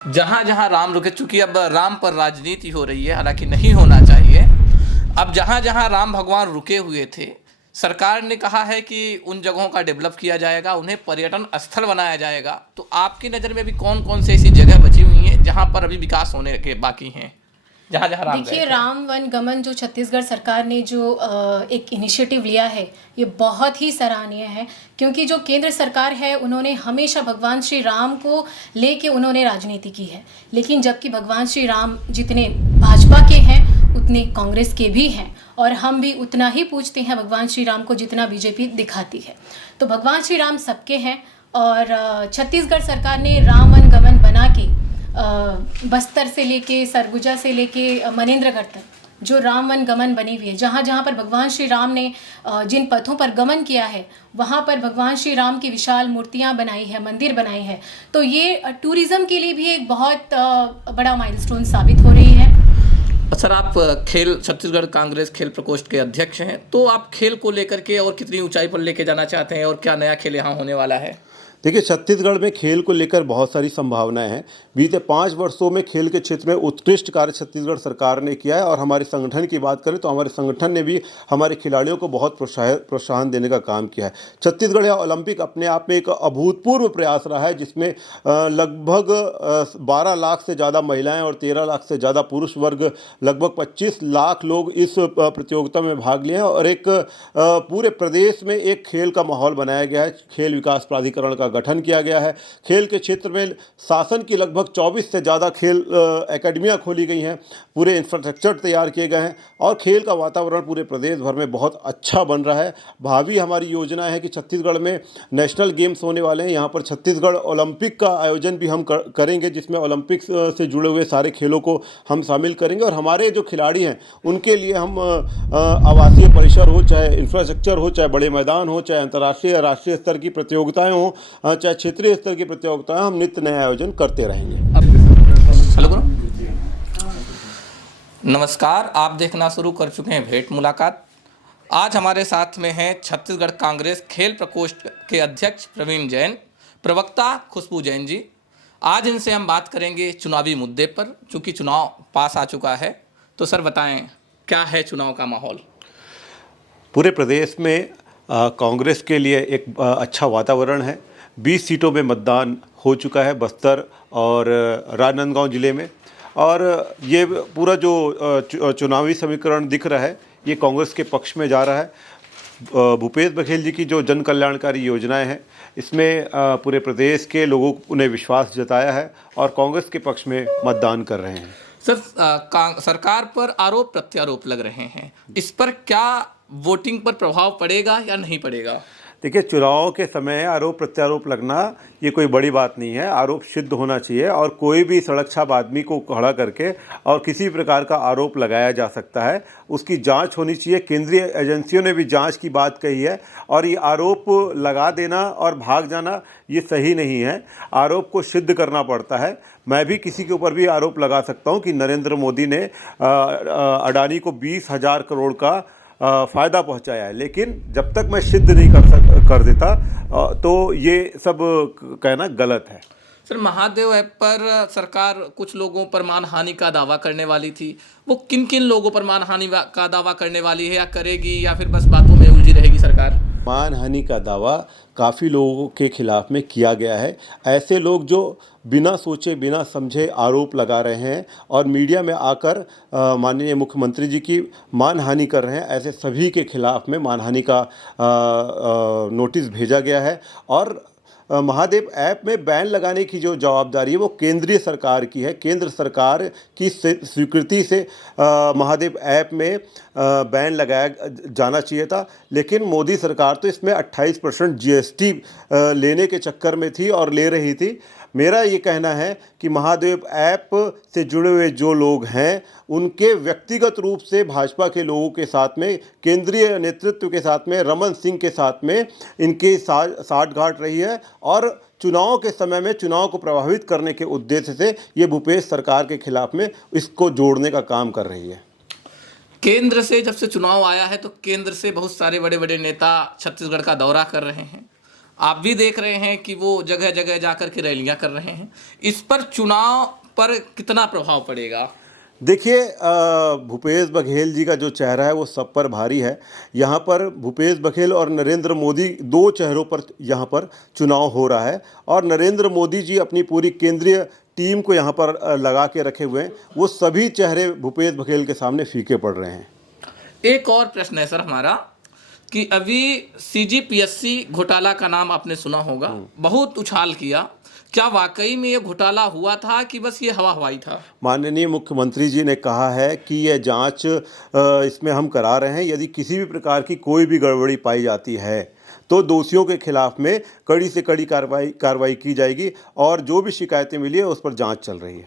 जहाँ जहाँ राम रुके, चूंकि अब राम पर राजनीति हो रही है, हालांकि नहीं होना चाहिए। अब जहाँ जहाँ राम भगवान रुके हुए थे, सरकार ने कहा है कि उन जगहों का डेवलप किया जाएगा, उन्हें पर्यटन स्थल बनाया जाएगा। तो आपकी नज़र में अभी कौन कौन से ऐसी जगह बची हुई हैं जहाँ पर अभी विकास होने के बाकी हैं, जहाँ जहाँ राम गए देखिए, थे? राम वन गमन जो छत्तीसगढ़ सरकार ने जो एक इनिशिएटिव लिया है, ये बहुत ही सराहनीय है। क्योंकि जो केंद्र सरकार है, उन्होंने हमेशा भगवान श्री राम को लेके उन्होंने राजनीति की है। लेकिन जबकि भगवान श्री राम जितने भाजपा के हैं, उतने कांग्रेस के भी हैं, और हम भी उतना ही पूजते हैं भगवान श्री राम को जितना बीजेपी दिखाती है। तो भगवान श्री राम सबके हैं, और छत्तीसगढ़ सरकार ने राम वन गमन बना के बस्तर से लेके सरगुजा से लेके मनेन्द्रगढ़ तक जो राम वन गमन बनी हुई है, जहाँ जहाँ पर भगवान श्री राम ने जिन पथों पर गमन किया है, वहाँ पर भगवान श्री राम की विशाल मूर्तियाँ बनाई है, मंदिर बनाई है। तो ये टूरिज़्म के लिए भी एक बहुत बड़ा माइलस्टोन साबित हो रही है। सर, आप खेल छत्तीसगढ़ कांग्रेस खेल प्रकोष्ठ के अध्यक्ष हैं, तो आप खेल को लेकर के और कितनी ऊंचाई पर लेके जाना चाहते हैं, और क्या नया खेल यहाँ होने वाला है? देखिए, छत्तीसगढ़ में खेल को लेकर बहुत सारी संभावनाएं हैं। बीते 5 वर्षों में खेल के क्षेत्र में उत्कृष्ट कार्य छत्तीसगढ़ सरकार ने किया है, और हमारे संगठन की बात करें तो हमारे संगठन ने भी हमारे खिलाड़ियों को बहुत प्रोत्साहन देने का काम किया है। छत्तीसगढ़ या ओलंपिक अपने आप में एक अभूतपूर्व प्रयास रहा है, जिसमें लगभग 12 लाख से ज़्यादा महिलाएं और 13 लाख से ज़्यादा पुरुष वर्ग, लगभग 25 लाख लोग इस प्रतियोगिता में भाग लिए हैं, और एक पूरे प्रदेश में एक खेल का माहौल बनाया गया है। खेल विकास प्राधिकरण का गठन किया गया है। खेल के क्षेत्र में शासन की लगभग 24 से ज़्यादा खेल एकेडमियाँ खोली गई हैं, पूरे इंफ्रास्ट्रक्चर तैयार किए गए हैं, और खेल का वातावरण पूरे प्रदेश भर में बहुत अच्छा बन रहा है। भावी हमारी योजना है कि छत्तीसगढ़ में नेशनल गेम्स होने वाले हैं। यहाँ पर छत्तीसगढ़ ओलंपिक का आयोजन भी हम करेंगे, जिसमें ओलंपिक्स से जुड़े हुए सारे खेलों को हम शामिल करेंगे, और हमारे जो खिलाड़ी हैं उनके लिए हम आवासीय परिसर हो, चाहे इंफ्रास्ट्रक्चर हो, चाहे बड़े मैदान हो, चाहे अंतर्राष्ट्रीय या राष्ट्रीय स्तर की प्रतियोगिताएँ हों, चाहे क्षेत्रीय स्तर की प्रतियोगिताएं, हम नित्य नए आयोजन करते रहेंगे। हेलो गुरु, नमस्कार। आप देखना शुरू कर चुके हैं भेंट मुलाकात। आज हमारे साथ में हैं छत्तीसगढ़ कांग्रेस खेल प्रकोष्ठ के अध्यक्ष प्रवीण जैन, प्रवक्ता खुशबू जैन जी। आज इनसे हम बात करेंगे चुनावी मुद्दे पर, चूँकि चुनाव पास आ चुका है। तो सर बताएं, क्या है चुनाव का माहौल? पूरे प्रदेश में कांग्रेस के लिए एक अच्छा वातावरण है। 20 सीटों में मतदान हो चुका है, बस्तर और राजनांदगांव जिले में, और ये पूरा जो चुनावी समीकरण दिख रहा है, ये कांग्रेस के पक्ष में जा रहा है। भूपेश बघेल जी की जो जन कल्याणकारी योजनाएं हैं, इसमें पूरे प्रदेश के लोगों ने विश्वास जताया है और कांग्रेस के पक्ष में मतदान कर रहे हैं। सर, सरकार पर आरोप प्रत्यारोप लग रहे हैं, इस पर क्या वोटिंग पर प्रभाव पड़ेगा या नहीं पड़ेगा? देखिए, चुनाव के समय आरोप प्रत्यारोप लगना ये कोई बड़ी बात नहीं है। आरोप सिद्ध होना चाहिए, और कोई भी सड़क छाप आदमी को खड़ा करके और किसी प्रकार का आरोप लगाया जा सकता है। उसकी जांच होनी चाहिए। केंद्रीय एजेंसियों ने भी जांच की बात कही है, और ये आरोप लगा देना और भाग जाना ये सही नहीं है। आरोप को सिद्ध करना पड़ता है। मैं भी किसी के ऊपर भी आरोप लगा सकता हूँ कि नरेंद्र मोदी ने अडानी को 20,000 करोड़ का फ़ायदा पहुंचाया है, लेकिन जब तक मैं सिद्ध नहीं कर देता तो ये सब कहना गलत है। सर, महादेव ऐप पर सरकार कुछ लोगों पर मानहानि का दावा करने वाली थी। वो किन किन लोगों पर मानहानि का दावा करने वाली है, या करेगी, या फिर बस बातों में उलझी रहेगी सरकार? मानहानि का दावा काफ़ी लोगों के खिलाफ में किया गया है। ऐसे लोग जो बिना सोचे बिना समझे आरोप लगा रहे हैं और मीडिया में आकर माननीय मुख्यमंत्री जी की मानहानि कर रहे हैं, ऐसे सभी के खिलाफ में मानहानि का नोटिस भेजा गया है। और महादेव ऐप में बैन लगाने की जो जवाबदारी है वो केंद्रीय सरकार की है। केंद्र सरकार की स्वीकृति से महादेव ऐप में बैन लगाया जाना चाहिए था, लेकिन मोदी सरकार तो इसमें 28% जीएसटी लेने के चक्कर में थी और ले रही थी। मेरा ये कहना है कि महादेव ऐप से जुड़े हुए जो लोग हैं, उनके व्यक्तिगत रूप से भाजपा के लोगों के साथ में, केंद्रीय नेतृत्व के साथ में, रमन सिंह के साथ में इनकी साठगांठ रही है, और चुनाव के समय में चुनाव को प्रभावित करने के उद्देश्य से ये भूपेश सरकार के खिलाफ में इसको जोड़ने का काम कर रही है। केंद्र से जब से चुनाव आया है, तो केंद्र से बहुत सारे बड़े बड़े नेता छत्तीसगढ़ का दौरा कर रहे हैं। आप भी देख रहे हैं कि वो जगह जगह जाकर के रैलियां कर रहे हैं। इस पर चुनाव पर कितना प्रभाव पड़ेगा? देखिए भूपेश बघेल जी का जो चेहरा है वो सब पर भारी है। यहाँ पर भूपेश बघेल और नरेंद्र मोदी, दो चेहरों पर यहाँ पर चुनाव हो रहा है और नरेंद्र मोदी जी अपनी पूरी केंद्रीय टीम को यहाँ पर लगा के रखे हुए हैं। वो सभी चेहरे भूपेश बघेल के सामने फीके पड़ रहे हैं। एक और प्रश्न है सर हमारा कि अभी सीजीपीएससी घोटाला का नाम आपने सुना होगा, बहुत उछाल किया। क्या वाकई में ये घोटाला हुआ था कि बस ये हवा हवाई था? माननीय मुख्यमंत्री जी ने कहा है कि यह जांच इसमें हम करा रहे हैं। यदि किसी भी प्रकार की कोई भी गड़बड़ी पाई जाती है तो दोषियों के खिलाफ में कड़ी से कड़ी कार्रवाई की जाएगी और जो भी शिकायतें मिली है उस पर जांच चल रही है।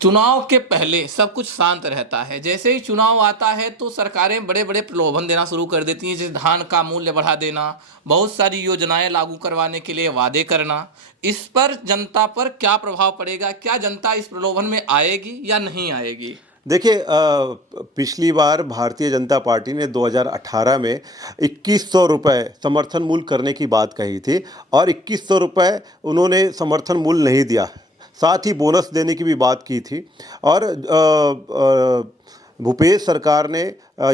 चुनाव के पहले सब कुछ शांत रहता है, जैसे ही चुनाव आता है तो सरकारें बड़े बड़े प्रलोभन देना शुरू कर देती हैं, जैसे धान का मूल्य बढ़ा देना, बहुत सारी योजनाएं लागू करवाने के लिए वादे करना। इस पर जनता पर क्या प्रभाव पड़ेगा? क्या जनता इस प्रलोभन में आएगी या नहीं आएगी? देखिए पिछली बार भारतीय जनता पार्टी ने 2018 में 2100 रुपये समर्थन मूल्य करने की बात कही थी और 2100 रुपये उन्होंने समर्थन मूल्य नहीं दिया, साथ ही बोनस देने की भी बात की थी। और भूपेश सरकार ने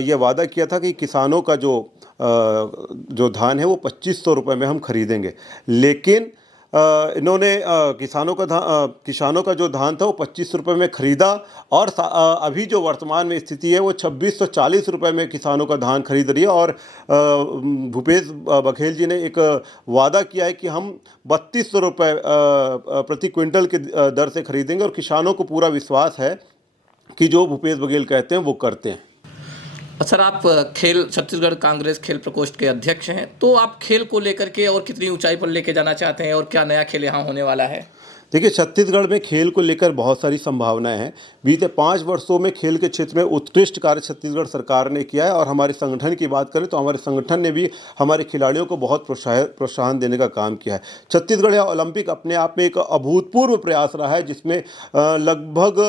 यह वादा किया था कि किसानों का जो धान है वो 2500 रुपये में हम खरीदेंगे, लेकिन इन्होंने किसानों का जो धान था वो 25 रुपये में खरीदा और अभी जो वर्तमान में स्थिति है वो 2640 रुपये में किसानों का धान खरीद रही है। और भूपेश बघेल जी ने एक वादा किया है कि हम 3200 रुपये प्रति क्विंटल के दर से खरीदेंगे और किसानों को पूरा विश्वास है कि जो भूपेश बघेल कहते हैं वो करते हैं। सर, आप छत्तीसगढ़ कांग्रेस खेल प्रकोष्ठ के अध्यक्ष हैं, तो आप खेल को लेकर के और कितनी ऊंचाई पर लेके जाना चाहते हैं और क्या नया खेल यहाँ होने वाला है? देखिए छत्तीसगढ़ में खेल को लेकर बहुत सारी संभावनाएं हैं। बीते 5 वर्षों में खेल के क्षेत्र में उत्कृष्ट कार्य छत्तीसगढ़ सरकार ने किया है और हमारे संगठन की बात करें तो हमारे संगठन ने भी हमारे खिलाड़ियों को बहुत प्रोत्साहन देने का काम किया है। छत्तीसगढ़ या ओलंपिक अपने आप में एक अभूतपूर्व प्रयास रहा है, जिसमें लगभग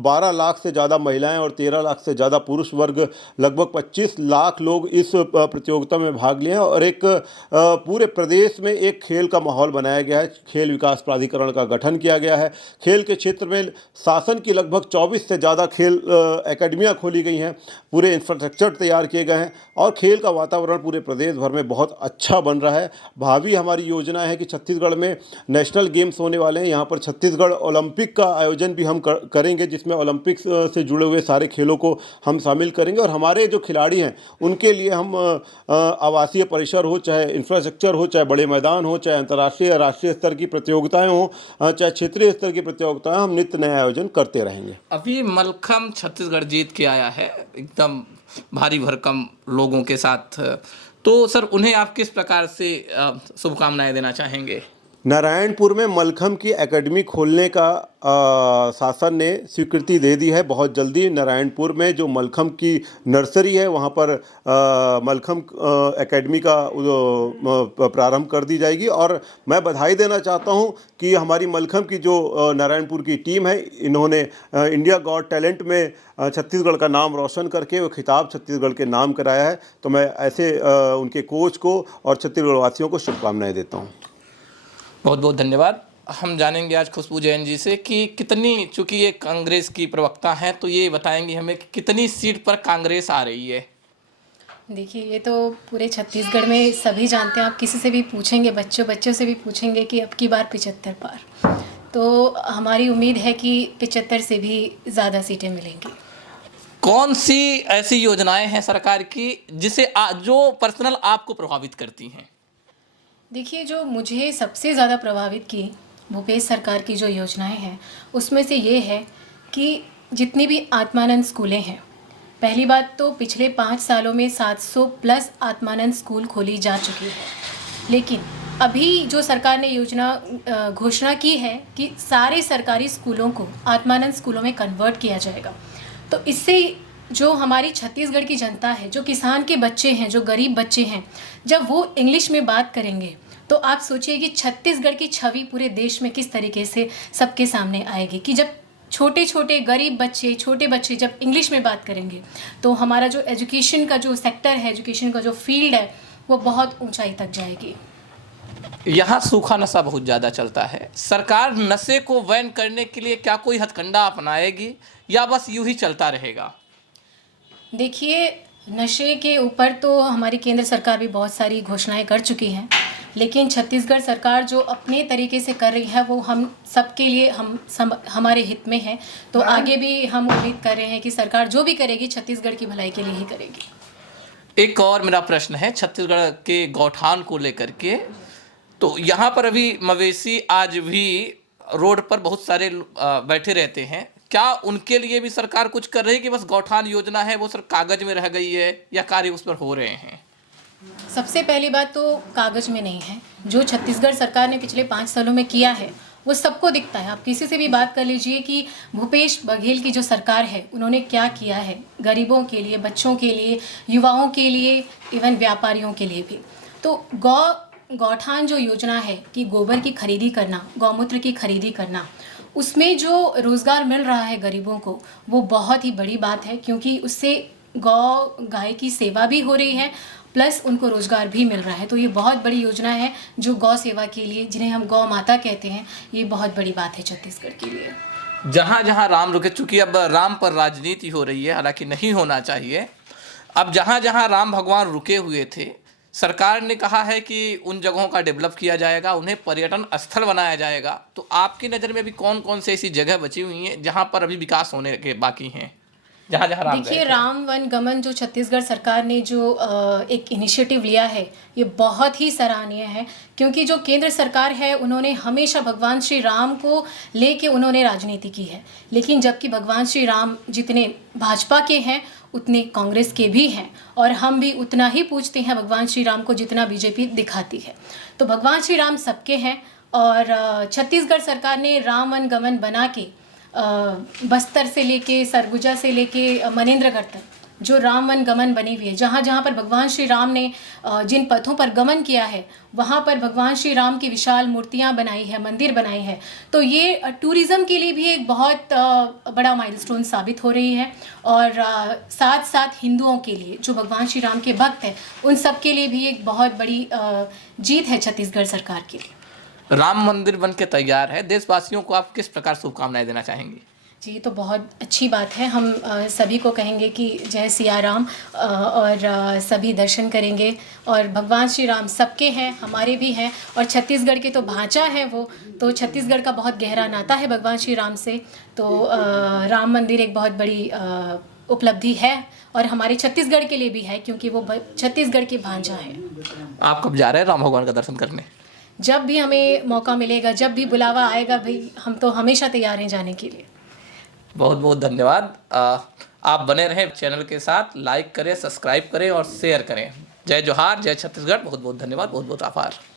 12 लाख से ज़्यादा महिलाएँ और 13 लाख से ज़्यादा पुरुष वर्ग, लगभग 25 लाख लोग इस प्रतियोगिता में भाग लिए हैं और एक पूरे प्रदेश में एक खेल का माहौल बनाया गया है। खेल विकास प्राधिकरण का गठन किया गया है। खेल के क्षेत्र में शासन की लगभग 24 से ज़्यादा खेल एकेडमियाँ खोली गई हैं, पूरे इंफ्रास्ट्रक्चर तैयार किए गए हैं और खेल का वातावरण पूरे प्रदेश भर में बहुत अच्छा बन रहा है। भावी हमारी योजना है कि छत्तीसगढ़ में नेशनल गेम्स होने वाले हैं। यहाँ पर छत्तीसगढ़ ओलंपिक का आयोजन भी हम करेंगे, जिसमें ओलंपिक्स से जुड़े हुए सारे खेलों को हम शामिल करेंगे और हमारे जो खिलाड़ी हैं उनके लिए हम आवासीय परिसर हो, चाहे इंफ्रास्ट्रक्चर हो, चाहे बड़े मैदान हो, चाहे अंतर्राष्ट्रीय राष्ट्रीय स्तर की प्रतियोगिताएँ हों, चाहे क्षेत्रीय स्तर की प्रतियोगिताएं, हम नित्य नए आयोजन करते रहेंगे। अभी मलखम छत्तीसगढ़ जीत के आया है एकदम भारी भरकम लोगों के साथ, तो सर उन्हें आप किस प्रकार से शुभकामनाएं देना चाहेंगे? नारायणपुर में मलखम की एकेडमी खोलने का शासन ने स्वीकृति दे दी है। बहुत जल्दी नारायणपुर में जो मलखम की नर्सरी है वहाँ पर मलखम एकेडमी का प्रारंभ कर दी जाएगी और मैं बधाई देना चाहता हूँ कि हमारी मलखम की जो नारायणपुर की टीम है, इन्होंने इंडिया गॉट टैलेंट में छत्तीसगढ़ का नाम रोशन करके वो खिताब छत्तीसगढ़ के नाम कराया है। तो मैं ऐसे उनके कोच को और छत्तीसगढ़ वासियों को शुभकामनाएं देता हूँ। बहुत बहुत धन्यवाद। हम जानेंगे आज खुशबू जैन जी से कि कितनी, चूंकि ये कांग्रेस की प्रवक्ता हैं, तो ये बताएंगे हमें कि कितनी सीट पर कांग्रेस आ रही है। देखिए, ये तो पूरे छत्तीसगढ़ में सभी जानते हैं। आप किसी से भी पूछेंगे, बच्चों से भी पूछेंगे कि अब की बार 75 पार, तो हमारी उम्मीद है कि 75 से भी ज़्यादा सीटें मिलेंगी। कौन सी ऐसी योजनाएं हैं सरकार की जिसे जो पर्सनल आपको प्रभावित करती हैं? देखिए, जो मुझे सबसे ज़्यादा प्रभावित की भूपेश सरकार की जो योजनाएं हैं, उसमें से ये है कि जितनी भी आत्मानंद स्कूलें हैं, पहली बात तो पिछले 5 सालों में 700 प्लस आत्मानंद स्कूल खोली जा चुकी है, लेकिन अभी जो सरकार ने योजना घोषणा की है कि सारे सरकारी स्कूलों को आत्मानंद स्कूलों में कन्वर्ट किया जाएगा। तो इससे जो हमारी छत्तीसगढ़ की जनता है, जो किसान के बच्चे हैं, जो गरीब बच्चे हैं, जब वो इंग्लिश में बात करेंगे तो आप सोचिए कि छत्तीसगढ़ की छवि पूरे देश में किस तरीके से सबके सामने आएगी कि जब छोटे छोटे गरीब बच्चे, छोटे बच्चे जब इंग्लिश में बात करेंगे तो हमारा जो एजुकेशन का जो सेक्टर है, एजुकेशन का जो फील्ड है, वो बहुत ऊंचाई तक जाएगी। यहाँ सूखा नशा बहुत ज़्यादा चलता है। सरकार नशे को बैन करने के लिए क्या कोई हथकंडा अपनाएगी या बस यूं ही चलता रहेगा? देखिए, नशे के ऊपर तो हमारी केंद्र सरकार भी बहुत सारी घोषणाएं कर चुकी हैं, लेकिन छत्तीसगढ़ सरकार जो अपने तरीके से कर रही है वो हम सबके लिए हमारे हित में है। तो आगे भी हम उम्मीद कर रहे हैं कि सरकार जो भी करेगी छत्तीसगढ़ की भलाई के लिए ही करेगी। एक और मेरा प्रश्न है छत्तीसगढ़ के गौठान को लेकर के। तो यहाँ पर अभी मवेशी आज भी रोड पर बहुत सारे बैठे रहते हैं। क्या उनके लिए भी सरकार कुछ कर रही है कि बस गौठान योजना है वो सिर्फ कागज में रह गई है या कार्य उस पर हो रहे हैं? सबसे पहली बात तो कागज में नहीं है। जो छत्तीसगढ़ सरकार ने पिछले 5 सालों में किया है वो सबको दिखता है। आप किसी से भी बात कर लीजिए कि भूपेश बघेल की जो सरकार है उन्होंने क्या किया है गरीबों के लिए, बच्चों के लिए, युवाओं के लिए, इवन व्यापारियों के लिए भी। तो गौठान जो योजना है कि गोबर की खरीदी करना, गौमूत्र की खरीदी करना, उसमें जो रोज़गार मिल रहा है गरीबों को वो बहुत ही बड़ी बात है, क्योंकि उससे गाय की सेवा भी हो रही है प्लस उनको रोज़गार भी मिल रहा है। तो ये बहुत बड़ी योजना है जो गौ सेवा के लिए, जिन्हें हम गौ माता कहते हैं, ये बहुत बड़ी बात है छत्तीसगढ़ के लिए। जहाँ जहाँ राम रुके, चूँकि अब राम पर राजनीति हो रही है, हालांकि नहीं होना चाहिए। अब जहाँ जहाँ राम भगवान रुके हुए थे, सरकार ने कहा है कि उन जगहों का डेवलप किया जाएगा, उन्हें पर्यटन स्थल बनाया जाएगा। तो आपकी नज़र में अभी कौन कौन से ऐसी जगह बची हुई हैं जहाँ पर अभी विकास होने के बाकी हैं, जहाँ जहाँ राम देखिए, राम वन गमन जो छत्तीसगढ़ सरकार ने जो एक इनिशिएटिव लिया है ये बहुत ही सराहनीय है, क्योंकि जो केंद्र सरकार है उन्होंने हमेशा भगवान श्री राम को लेके उन्होंने राजनीति की है। लेकिन जबकि भगवान श्री राम जितने भाजपा के हैं उतने कांग्रेस के भी हैं, और हम भी उतना ही पूजते हैं भगवान श्री राम को जितना बीजेपी दिखाती है। तो भगवान श्री राम सबके हैं, और छत्तीसगढ़ सरकार ने राम वन गमन बना के बस्तर से लेके, सरगुजा से लेके मनेंद्रगढ़ तक जो राम वन गमन बनी हुई है, जहाँ जहाँ पर भगवान श्री राम ने जिन पथों पर गमन किया है वहाँ पर भगवान श्री राम की विशाल मूर्तियाँ बनाई है, मंदिर बनाई है। तो ये टूरिज़्म के लिए भी एक बहुत बड़ा माइलस्टोन साबित हो रही है, और साथ साथ हिंदुओं के लिए जो भगवान श्री राम के भक्त हैं उन सब के लिए भी एक बहुत बड़ी जीत है छत्तीसगढ़ सरकार के लिए। राम मंदिर बन के तैयार है, देशवासियों को आप किस प्रकार शुभकामनाएं देना चाहेंगी? जी, तो बहुत अच्छी बात है। हम सभी को कहेंगे कि जय सिया राम, और सभी दर्शन करेंगे। और भगवान श्री राम सबके हैं, हमारे भी हैं, और छत्तीसगढ़ के तो भांचा है वो, तो छत्तीसगढ़ का बहुत गहरा नाता है भगवान श्री राम से। तो राम मंदिर एक बहुत बड़ी उपलब्धि है, और हमारे छत्तीसगढ़ के लिए भी है, क्योंकि वो छत्तीसगढ़ के भांजा है। आप कब जा रहे हैं राम भगवान का दर्शन करने? जब भी हमें मौका मिलेगा, जब भी बुलावा आएगा भाई, हम तो हमेशा तैयार हैं जाने के लिए। बहुत बहुत धन्यवाद। आप बने रहें चैनल के साथ, लाइक करें, सब्सक्राइब करें और शेयर करें। जय जोहार, जय छत्तीसगढ़। बहुत बहुत धन्यवाद, बहुत बहुत आभार।